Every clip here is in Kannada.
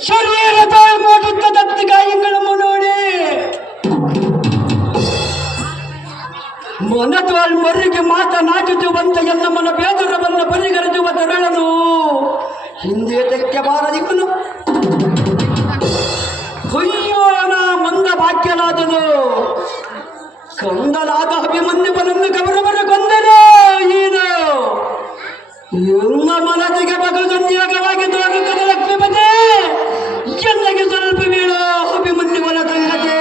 ಶರೀರದ ಮಾಡುತ್ತದಂತ ಗಾಯಗಳನ್ನು ನೋಡಿ ಮನತೋಳ್ ಮರಿಗೆ ಮಾತನಾಡುವಂತ ಎಲ್ಲ ಮನ ಬೇದರವನ್ನು ಪರಿಗಣಿಸುವ ತರಳನು ಹಿಂದೆ ತೆಕ್ಕೆ ಬಾರದಿಕ್ಕನು ಕೊಯ್ಯೋಣ ಮಂದ ಭಾಗ್ಯನಾದನು ಕಂದಲಾದ ಅಭಿಮನ್ಯುವನನ್ನು ಗೌರವರ ಕೊಂದನು ಏನು ಎಲ್ಲ ಮನದಿಗೆ ಬಗದನ್ಯಾಗವಾಗಿ ತೋರುತ್ತದೆ ಲಕ್ಷ್ಮೀಪತಿ ಎಲ್ಲಿಗೆ ಸ್ವಲ್ಪ ಬೀಳೋ ಅಭಿಮನ್ಯುವನ ಸಂಗತಿ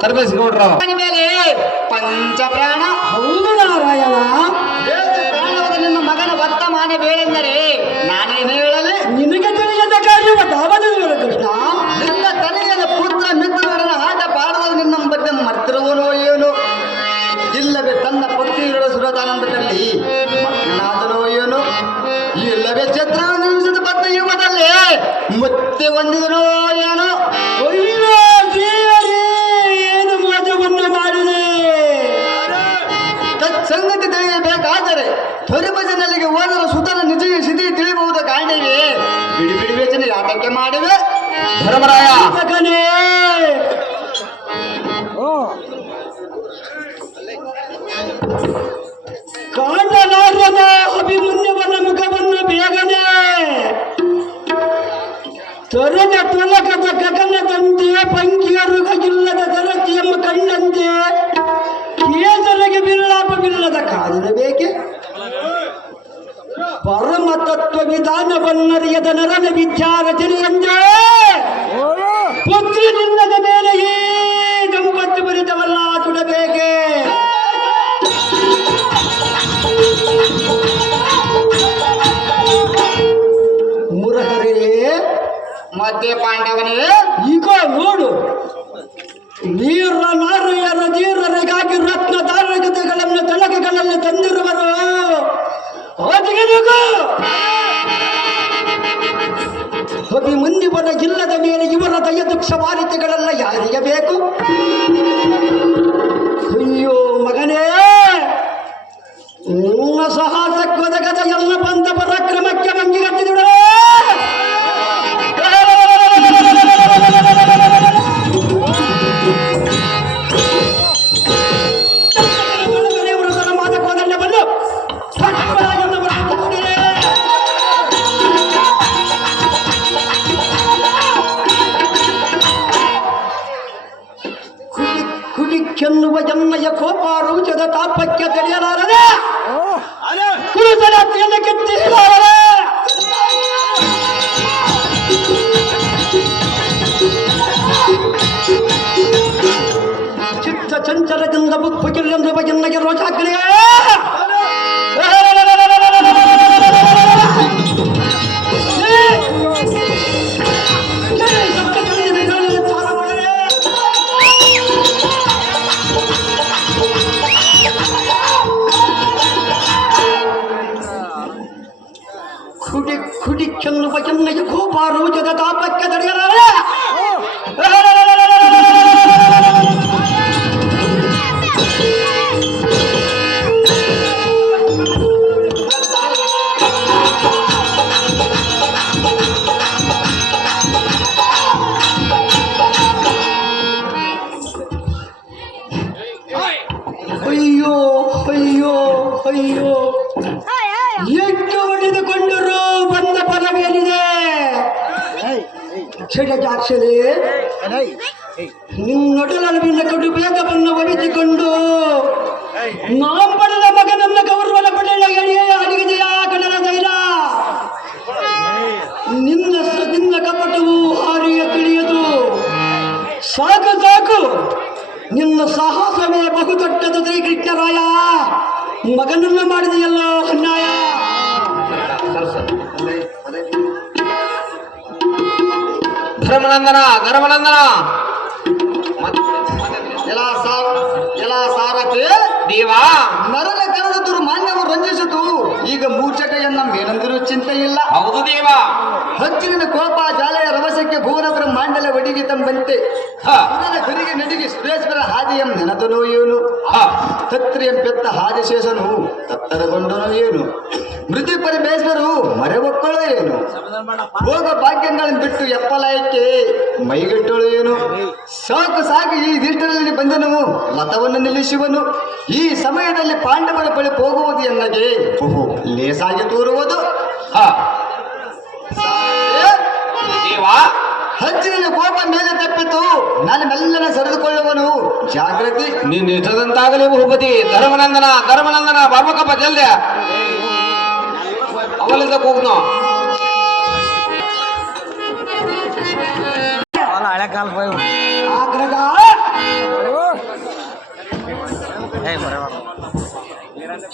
ತರಬೇಸಿಗೌಡ್ರ ಮೇಲೆ ಪಂಚಪ್ರಾಣ ಹೌದು ನಾರಾಯಣ ಪ್ರಾಣವಾದ ನಿನ್ನ ಮಗನ ವರ್ತಮಾನ ಬೇಳೆಂದರೆ ನಾನೇನು ಹೇಳಲೆ ನಿನಗೆ ತಿಳಿಯದ ಕಾರ್ಯವ ದಾವದಿರುವರು ಕೃಷ್ಣ ನಿನ್ನ ತಲೆಯದ ಪುತ್ರ ಮಿತ್ರರನ್ನ ಆಟ ಪಾಡದ ನಿನ್ನ ಬಗ್ಗೆ ಮರ್ತಿರುವನೋ ಏನು ಇಲ್ಲವೇ ತನ್ನ ಪತ್ನಿಗಳ ಸುರದಾನಂದದಲ್ಲಿ ಮಕ್ಕಳಾದನೋ ಏನು ಇಲ್ಲವೇ ಛತ್ರ ನಿಮಿಷದ ಪತ್ನಿ ಯುಗದಲ್ಲಿ ಮುತ್ತೆ ಹೊಂದಿದನೋ ಏನೋ ಸಂಗತಿ ತಿಳಿಯಬೇಕಾದರೆ ತ್ವರಿಭಜನಲ್ಲಿಗೆ ಹೋದರೆ ಸುತನ ನಿಜ ಸ್ಥಿತಿ ತಿಳಿಬಹುದು ಕಾರಣವೇ ಬಿಡಿ ಬಿಡಿ ವೇಚನೆ ಯಾತಕ್ಕೆ ಮಾಡಿವೆ ಧರ್ಮರಾಯ ಕಾಣಲಾರದ ಅಭಿಮನ್ಯುವನ ಮುಖವನ್ನು ಬೇಗನೆ ತೊರೆದ ತೊಲಕದ ಗಗನದಂತೆ ಪಂಕಿಯರುಗಿಲ್ಲದ ದರತಿಯಮ್ಮ ಕಣ್ಣಂತೆ ಕೇಸರಿಗೆ ಬಿಲ್ಲಾಪವಿಲ್ಲದ ಕಾದಿರಬೇಕೆ ಪರಮ ತತ್ವ ವಿಧಾನವನ್ನರಿಯದ ನರನ ವಿದ್ಯಾರಚನೆಯಂದೇ ಪುತ್ರಿ ನಿಲ್ಲದ ಮೇಲೆ ಈ ದಂಪತಿ ಬರಿದವಲ್ಲ ಸುಡಬೇಕೆ ಮುರಹರೇ ಮಧ್ಯೆ ಪಾಂಡವನೇ ಈಗ ನೋಡು ನೀರ ನಾರಿಯರ ಧೀರರಿಗಾಗಿ ರತ್ನ ಧಾರಕತೆಗಳನ್ನು ತಳಕೆಗಳಲ್ಲಿ ತಂದಿರುವರು ಹೋಗಿ ಮುಂದೆ ಬರ ಇಲ್ಲದ ಮೇಲೆ ಇವರ ದಯದುಕ್ಷ ವಾರಿತೆಗಳೆಲ್ಲ ಯಾರಿಗೆ ಬೇಕು? ಅಯ್ಯೋ ಮಗನೇ, ನಿಮ್ಮ ಸಾಹಸಕ್ಕೆ ಒದಗದ ಎಲ್ಲ ಬಂದ ಪರಾಕ್ರಮಕ್ಕೆ ಮಂಗಿಗತ್ತಿದುಡ ಕುಡಿಕೆನ್ನುವ ಎನ್ನಯ ಕೋಪ ರುಚದ ತಾಪಕ್ಕೆ ತಡೆಯಲಾರದೆ ಕುರುಸನ ಕಿತ್ತಿಸಲಾರದೆ ಚಿತ್ತ ಚಂಚಲದಿಂದ ಬುಕ್ಕಿಲ್ಲಂದು ಎನ್ನಗೆ ರೋಜಾಗ್ನಿಯೇ ಕುಡಿಕೆನ್ನುವ ಎನ್ನಯ ಕೋಪ ರುಚದ ತಾಪಕ್ಕೆ ತಡೆಯಲಾರದೆ ಅಯ್ಯೋ ಅಯ್ಯೋ ಅಯ್ಯೋ, ಎಷ್ಟು ಹೊಡೆದುಕೊಂಡರೂ ಬಂದ ಫಲವೇನಿದೆ? ಕ್ಷಣಜಾಕ್ಷರೇ, ನಿನ್ನೊಡಲವಿನ ಕಡು ಬೇಗವನ್ನು ಒಲಿಸಿಕೊಂಡು ನಾಂಬಡದ ಮಗನನ್ನ ಗೌರವನ ಪಡೆಯ ಎಳೆಯ ಅಡಿಗೆಯ ಕಡಲ ದೈಲ ನಿನ್ನ ಕಪಟವು ಹಾರಿಯ ತಿಳಿಯದು. ಸಾಕು ಸಾಕು, ನಿನ್ನ ಸಾಹಸವೇ ಬಹುದೊಡ್ಡದ ಶ್ರೀಕೃಷ್ಣರಾಯ. ಮಗನನ್ನ ಮಾಡಿದೆಯಲ್ಲ ಅನ್ಯಾಯ. ಧರ್ಮನಂದನ ಧರ್ಮನಂದನ ಎಲ್ಲ ಸಾರಥಿ ದೇವಾ, ನರನ ಕರೆದ ದುರ್ಮಾನ್ಯವು ರಂಜಿಸಿತು. ಈಗ ಮೂರ್ಛಕೆಯನ್ನ ಮೇಲಂದರೂ ಚಿಂತೆ ಇಲ್ಲ. ಹೌದು ದೇವಾ. ಹಚ್ಚಿನ ಕೋಪ ಜಾಲೆಯ ರಭಸಕ್ಕೆ ಭುವನ ಬ್ರಹ್ಮಾಂಡಲ ಒಡಿಗೆ ತಂಬಂತೆ ಕರಿಗೆ ನಡಿಗೆ ಸುರೇಶ್ವರ ಹಾದಿಯಂ ನೆನತನೋ ಏನು? ತತ್ರಿಯಂ ಪೆತ್ತ ಹಾದಿಶೇಷನು ತತ್ತರಗೊಂಡನು ಏನು? ಮೃತಿ ಪರಿಬೇಸರು ಮರೆವಕ್ಕಳು ಏನು? ಭೋಗ ಭಾಗ್ಯಗಳನ್ನು ಬಿಟ್ಟು ಎಪ್ಪಲಾಯಕ್ಕೆ ಮೈಗಟ್ಟಳು ಏನು? ಸಾಕು ಸಾಕು, ಈ ದಿಷ್ಟರಲ್ಲಿ ಬಂದನು ಲತವನ್ನು ನಿಲ್ಲಿಸುವನು. ಈ ಸಮಯದಲ್ಲಿ ಪಾಂಡವರ ಬಳಿ ಹೋಗುವುದು ಎನ್ನಗೆ ಬಹು ಲೇಸಾಗಿ ತೋರುವುದು. ದೇವಾ, ಹಚ್ಚಿನ ಕೋಪ ಮೇಲೆ ತಪ್ಪಿತು, ನಾನು ಮೆಲ್ಲನ ಸರಿದುಕೊಳ್ಳುವನು. ಜಾಗೃತಿ. ನಿನ್ನ ಇಷ್ಟದಂತಾಗಲಿ ಭೂಪತಿ. ಧರ್ಮನಂದನ ಧರ್ಮನಂದನ ಬರ್ಬೇಕಪ್ಪ ಜಲ್ದಿ. ಅವಲಿಂದ ಕೂಗ್ನು.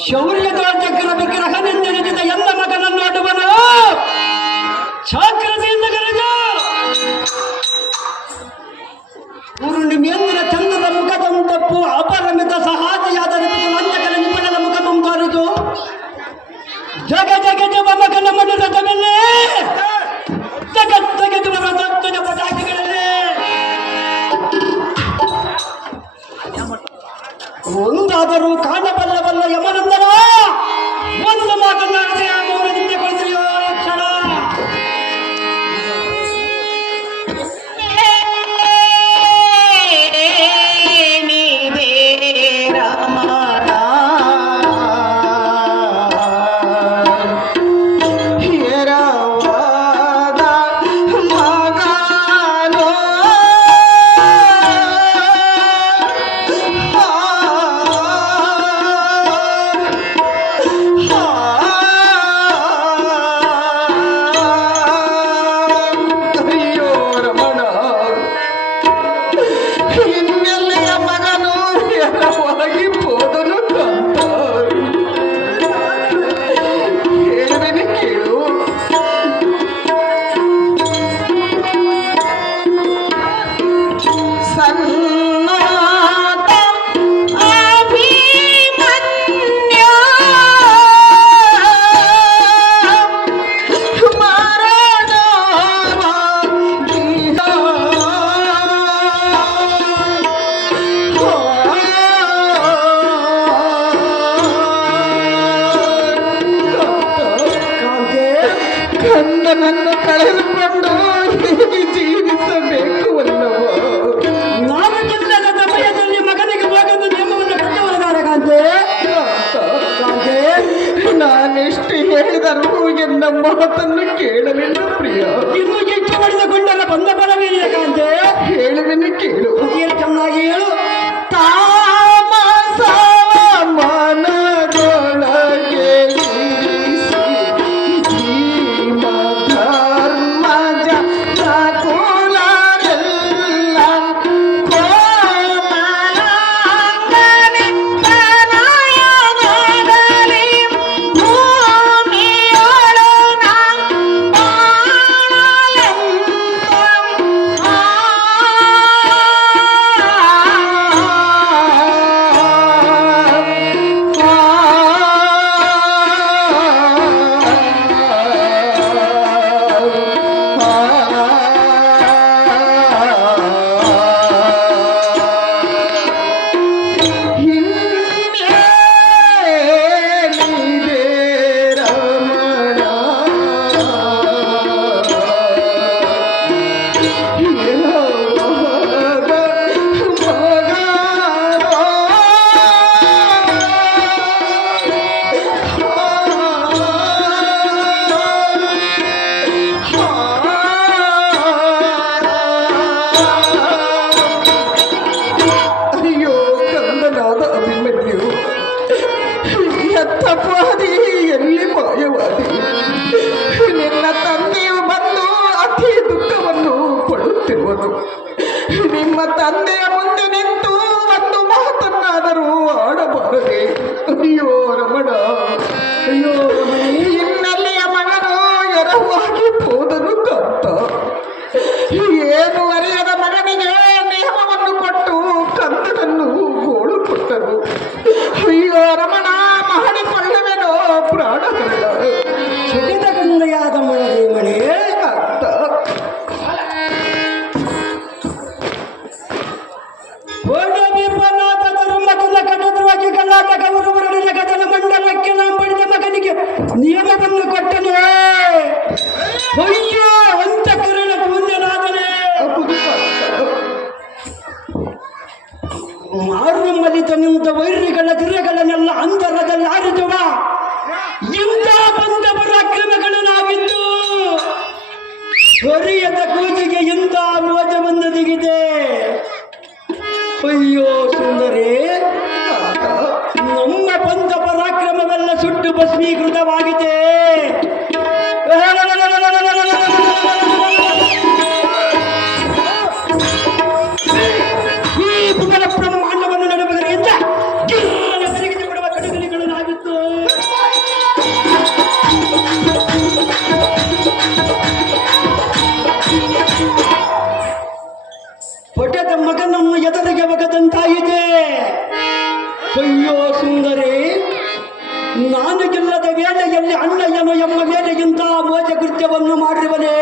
ಶೌರ್ಯದ ಚಕ್ರ ವಿಗ್ರಹದಿಂದ ನೆನೆದ ಎಲ್ಲ ಮಗನನ್ನು ಅಡುವನು ಚಾಕ್ರದಿಂದ ಕರೆದು ಪೂರ್ಣಿಮೆಯಂದಿನ ಚಂದ್ರದ ಮುಖದಂತಪ್ಪು ಅಪರಮಿತ ಸಹಾದಿಯಾದ ವಂಚಕರ ನಿಪುಣದ ಮುಖದಂ ತೋರಿದು ಜಗ ಜಗಜವ ಮಗನ ಮನುರದ ಮೇಲೆ ಜಗತ್ತಗೆದುವ ರಥದ ಪಟಾಕಿಗಳಲ್ಲಿ ಒಂದಾದರೂ ಕಾಣಬಲ್ಲವಲ್ಲ ಯಮನಂದನ. ಒಂದು ಮಾತನಾಡದೆ ಆ ಮೌನದಿಂದ ಕೊಡ್ತೀಯೋ ಕ್ಷಣ. ಪ್ರಿಯನನ್ನು ಕಳೆದುಕೊಂಡು ಹೇಗೆ ಜೀವಿಸಬೇಕು ಅಲ್ಲವೋ? ನಾನು ಗೆಲ್ಲದ ಸಮಯದಲ್ಲಿ ಮಗನಿಗೆ ಹೋಗಲು ನಿಯಮವನ್ನು ಕೊಟ್ಟವರಾದ ಕಾಂತೆ. ಕಾಂತೆ, ನಾನೆಷ್ಟು ಹೇಳಿದರೂ ಎನ್ನ ಮಾತನ್ನು ಕೇಳಲಿಲ್ಲ ಪ್ರಿಯ. ಇನ್ನು ಹೆಚ್ಚು ಮಾಡಿದುಕೊಂಡಲ್ಲ ಬಂದ ಬರವೇನಿಲ್ಲ ಕಾಂತೆ. ಹೇಳುವೆನು ಕೇಳು. ಏನು ಚೆನ್ನಾಗಿ ಹೇಳು. ತಾಮಸ ಮನದೊಳಗೆ ಧರ್ಮಜ ಕುಲರೆಲ್ಲ ಕೋಮಲಾಂಗನೆ ತನಯದಲ್ಲಿ ಭೂಮಿಯೊಳು ನಾ ತಪ್ಪಾದಿ ಎಲ್ಲಿ ಮಾಯವಾದಿ. ನಿನ್ನ ತಂದೆಯು ಬಂದು ಅತಿ ದುಃಖವನ್ನು ಪಡುತ್ತಿರುವುದು. ನಿಮ್ಮ ತಂದೆಯ ಮುಂದೆ ನಿಂತು ಒಂದು ಮಾತನ್ನಾದರೂ ಆಡಬಾರದೆ. ಅಯ್ಯೋ ರಮಣ, ಅಯ್ಯೋ ಇನ್ನಲ್ಲಿಯ ಮಗನು ಎರವಾಗಿ ಹೋದನು ಕಾಂತ. ಏನು ಅರಿಯದ ಮಗನಿಗೆ ನಿಯಮವನ್ನು ಕೊಟ್ಟು ಕಂದನನ್ನು ಗೋಳು ಕೊಟ್ಟರು. ಅಯ್ಯೋ ರಮಣ, ಮಾಡಿಕೊಳ್ಳುವೆನೋ ಪ್ರಾಣಗಳ ಸುಖದ ಕಂದೆಯಾದ ಮಳೆ ಮಳೆ ಕಾಂತ. ಮಗನಿಗೆ ನಿಯಮವನ್ನು ಕೊಟ್ಟನು. ಅಯ್ಯೋ ಅಂತ ಕರುಣ ಪುಣ್ಯನಾದನೆ. ಮಾರು ಮಲಿತ ನಿಂತ ವೈರಿಗಳ ತಿರೆಗಳನ್ನೆಲ್ಲ ಅಂತರದಲ್ಲಿ ಆರಿಸುವ ಇಂಥ ಬಂದ ಪರಾಕ್ರಮಗಳು ನಾವಿದ್ದು ಹೊರಿಯದ ಕೂಜಿಗೆ ಇಂಥ ಮೋಜ ಬಂದದಿಗಿದೆ. ಅಯ್ಯೋ ಸುಂದರಿ, ನಮ್ಮ ಬಂದ ಪರಾಕ್ರಮವೆಲ್ಲ ಸುಟ್ಟು ಭಸ್ಮೀಕೃತವಾಗಿದೆ. ಈ ಪುಗಲ ಬ್ರಹ್ಮಾಂಡವನ್ನು ನಡೆಯುವುದರಿಂದ ಗಿರ್ರನೆ ತಿರುಗಿಸಿ ಬಿಡುವ ಕಡುಗಲಿಗಳು ನಾವಿತ್ತು. ಹೊಟ್ಟೆದ ಮಗನನ್ನು ಎದುರಿಗೆ ಒಗದಂತಾಗಿದೆ. ಅಯ್ಯೋ ಸುಂದರಿ, ನಾನು ಗೆಲ್ಲದ ವೇಳೆಯಲ್ಲಿ ಅಣ್ಣಯ್ಯನು ಎಂಬ ವೇಳೆಗಿಂತ ಮೋಜ ಕೃತ್ಯವನ್ನು ಮಾಡಿರುವನೇ.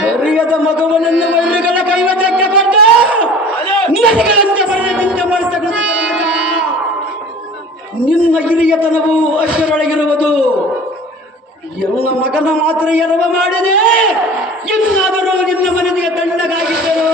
ಹರಿಯದ ಮಗವನನ್ನು ವೈರಿಗಳ ಕೈವಶಕ್ಕೆ ಕೊಟ್ಟು ನದಿಗಳಂತೆ ಬರೆದಂತೆ ಮಾಡಿದ ನಿನ್ನ ಹಿರಿಯತನವು ಅಷ್ಟರೊಳಗಿರುವುದು. ಎಲ್ಲ ಮಗನ ಮಾತ್ರ ಎರವ ಮಾಡಿದೆ. ಇನ್ನಾದರೂ ನಿನ್ನ ಮನೆಗೆ ತಣ್ಣಗಾಗಿದ್ದರು.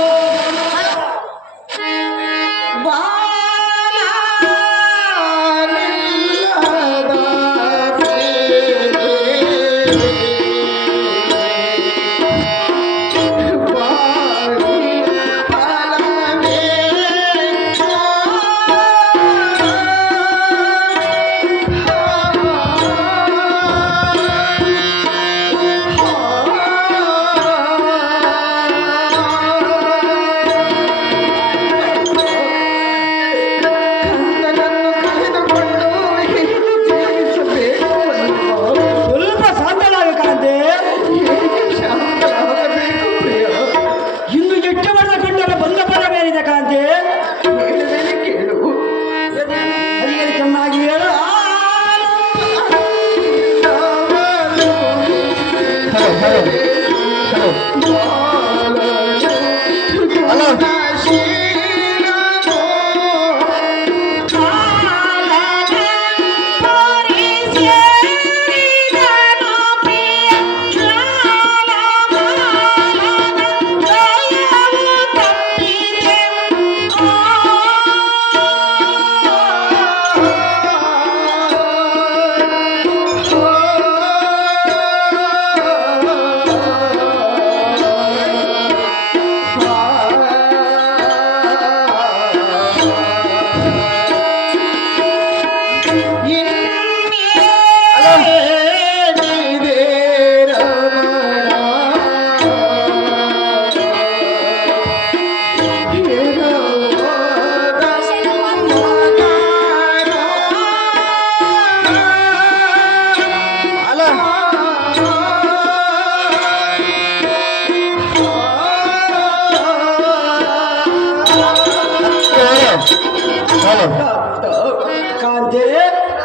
ಕಾಂತೆ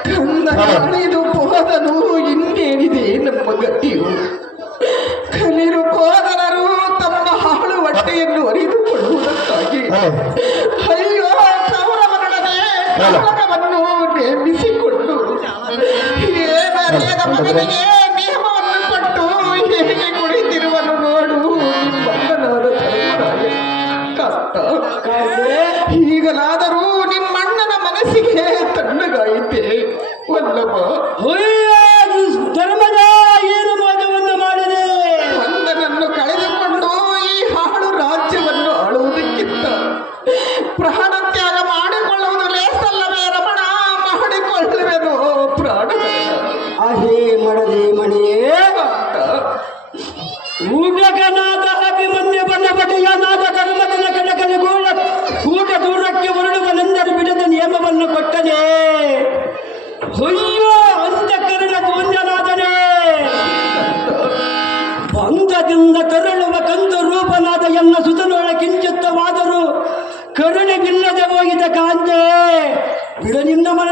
ಕಂದ ಕಳೆದು ಹೋದನು ಇನ್ನೇನಿದೆ ನಮ್ಮ ಗತಿಯು. ಕಲಿರು ಕೋದರರು ತಮ್ಮ ಹಾಳು ಹೊಟ್ಟೆಯನ್ನು ಅರಿದುಕೊಳ್ಳುವುದಕ್ಕಾಗಿ ಅಯ್ಯೋ ಕೌರವನೊಡನೆ ಕೌರವವನ್ನು ನೇಮಿಸಿಕೊಂಡು ಏನರಿಯದ ಮಗನಿಗೆ ನಿಯಮವನ್ನು ಕೊಟ್ಟು ಹೇಗೆ ಕುಳಿತಿರುವನು ನೋಡು ನಿಮ್ಮಣ್ಣನಾದ ಧರ್ಮರಾಯ. ಈಗಲಾದರೂ ನಿಮ್ಮಣ್ಣನ ಮನಸ್ಸಿಗೆ ತಣ್ಣಗಾಯಿತೆ ವಲ್ಲಭ. ಧರ್ಮದ ಏನು ಮೋದವನ್ನು ಮಾಡಿದೆ? ಕಂದನನ್ನು ಕಳೆದುಕೊಂಡು ಈ ಹಾಳು ರಾಜ್ಯವನ್ನು ಆಳುವುದಕ್ಕಿಂತ ಪ್ರಾಣ ತ್ಯಾಗ ಮಾಡಿಕೊಳ್ಳುವುದು ಲೇಸಲ್ಲವೇ ರಮಣ? ಮಾಡಿಕೊಳ್ಳುವೆನು ಪ್ರಾಣ. ಅಹೇ ಮಡದಿ ಮಣಿಯೇ ಊಟಕನಾದ ಅಭಿಮನ್ಯ ಬನ್ನಪಟಿಯನಾದ ಧರ್ಮದ ಕನಕನಿಗೂಢ ಕೂಟ ದೂರಕ್ಕೆ ಹೊರಡುವನೆಂದರೆ ಬಿಡದ ನಿಯಮವನ್ನು ಕೊಟ್ಟನೆ. ಅಯ್ಯೋ ಅಂತಃಕರಣ ಧೂನ್ಯನಾದನೆ. ಬಂಧದಿಂದ ತೆರಳುವ ಕಂದು ರೂಪನಾದ ಎನ್ನ ಸುತನೊಳ ಕಿಂಚಿತ್ತವಾದರೂ ಕರುಣೆಗಿಲ್ಲದೆ ಹೋಗಿದ ಕಾಂತೆ ಬಿಡ ನಿನ್ನ ಮನ